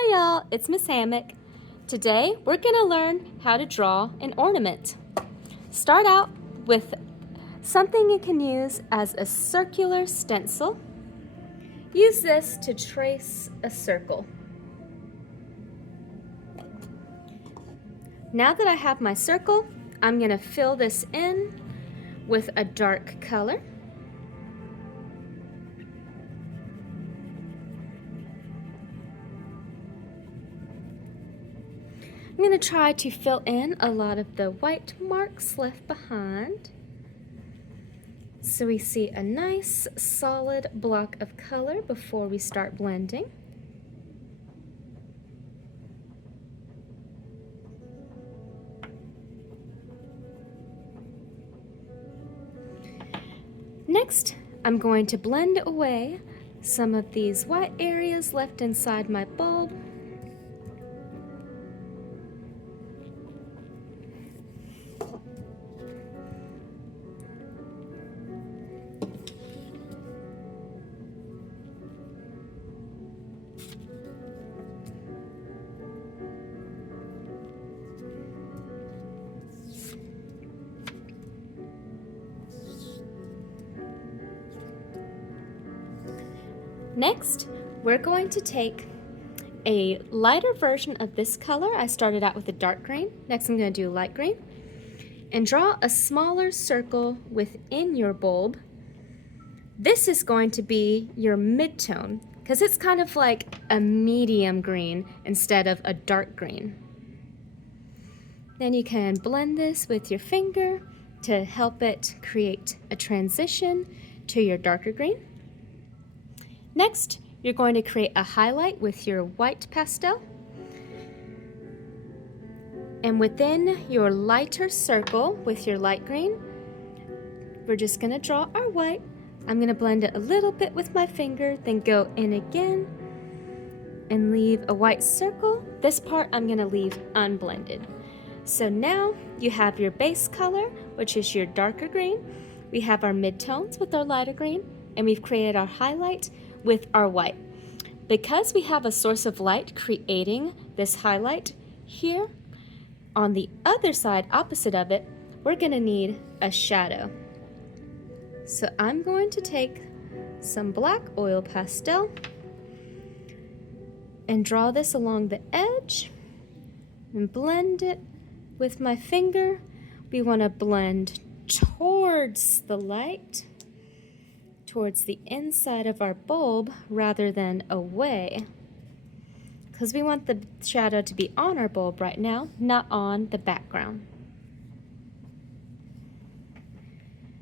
Hi y'all, it's Miss Hammock. Today we're going to learn how to draw an ornament. Start out with something you can use as a circular stencil. Use this to trace a circle. Now that I have my circle, I'm going to fill this in with a dark color. I'm going to try to fill in a lot of the white marks left behind, so we see a nice solid block of color before we start blending. Next, I'm going to blend away some of these white areas left inside my bulb. Next, we're going to take a lighter version of this color. I started out with a dark green. Next, I'm going to do light green. And draw a smaller circle within your bulb. This is going to be your mid-tone, because it's kind of like a medium green instead of a dark green. Then you can blend this with your finger to help it create a transition to your darker green. Next, you're going to create a highlight with your white pastel. And within your lighter circle with your light green, we're just going to draw our white. I'm going to blend it a little bit with my finger, then go in again and leave a white circle. This part I'm going to leave unblended. So now you have your base color, which is your darker green. We have our midtones with our lighter green, and we've created our highlight with our white. Because we have a source of light creating this highlight here, on the other side, opposite of it, we're going to need a shadow. So I'm going to take some black oil pastel and draw this along the edge and blend it with my finger. We want to blend towards the light, towards the inside of our bulb rather than away, because we want the shadow to be on our bulb right now, not on the background.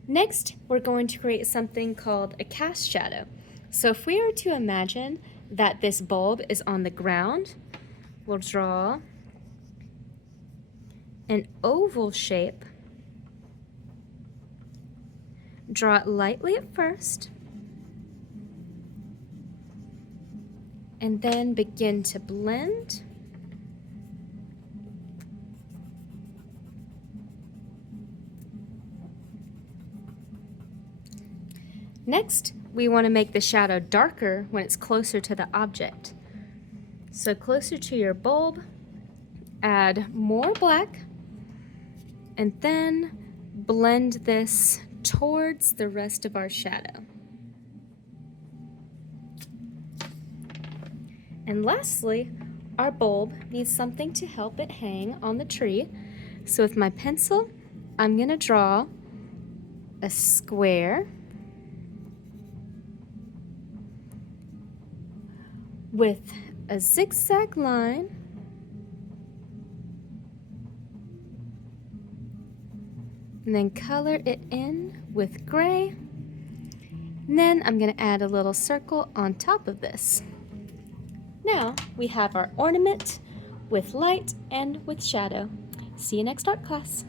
Next, we're going to create something called a cast shadow. So if we are to imagine that this bulb is on the ground, we'll draw an oval shape. Draw it lightly at first, and then begin to blend. Next, we want to make the shadow darker when it's closer to the object. So closer to your bulb, add more black, and then blend this towards the rest of our shadow. And lastly, our bulb needs something to help it hang on the tree. So with my pencil, I'm going to draw a square with a zigzag line and then color it in with gray. And then I'm going to add a little circle on top of this. Now we have our ornament with light and with shadow. See you next art class.